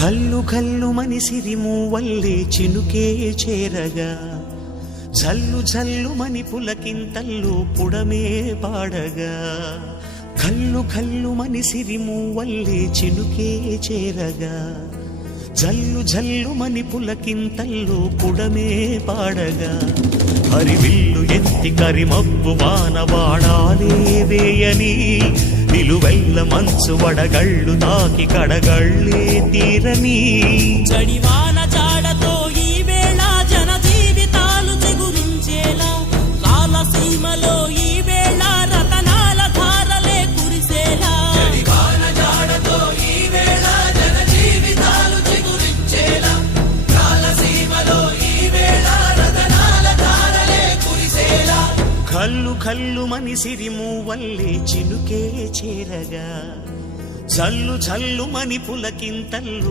కల్లు కల్లు మనిసిరి మూవల్లే చినుకే చేరగా జల్లు జల్లు మని పులకింతల్లు పుడమే పాడగా కల్లు కల్లు మనిసిరి మూవల్లే చినుకే చేరగా జల్లు జల్లు మని పులకింతల్లు పుడమే పాడగా హరివిల్లు ఎత్తి కరిమబ్బు వానవాడాలే వేయని నిలువెల్ల మంచు వడగళ్ళు తాకి కడగళ్ళే తీరని జడివాన జాడతో ఈ వేళ జన జీవితాలు చిగురించేలా రాలసీమలో ఈ వేళ రతనాల ధారలే కురిసేలా జడివాన జాడతో ఈ వేళ జన జీవితాలు చిగురించేలా రాలసీమలో ఈ వేళ రతనాల ధారలే కురిసేలా కల్లు కల్లు మనిసిరి మూవల్లే చినుకే చేరగా జల్లు జల్లు మని పులకింతల్లు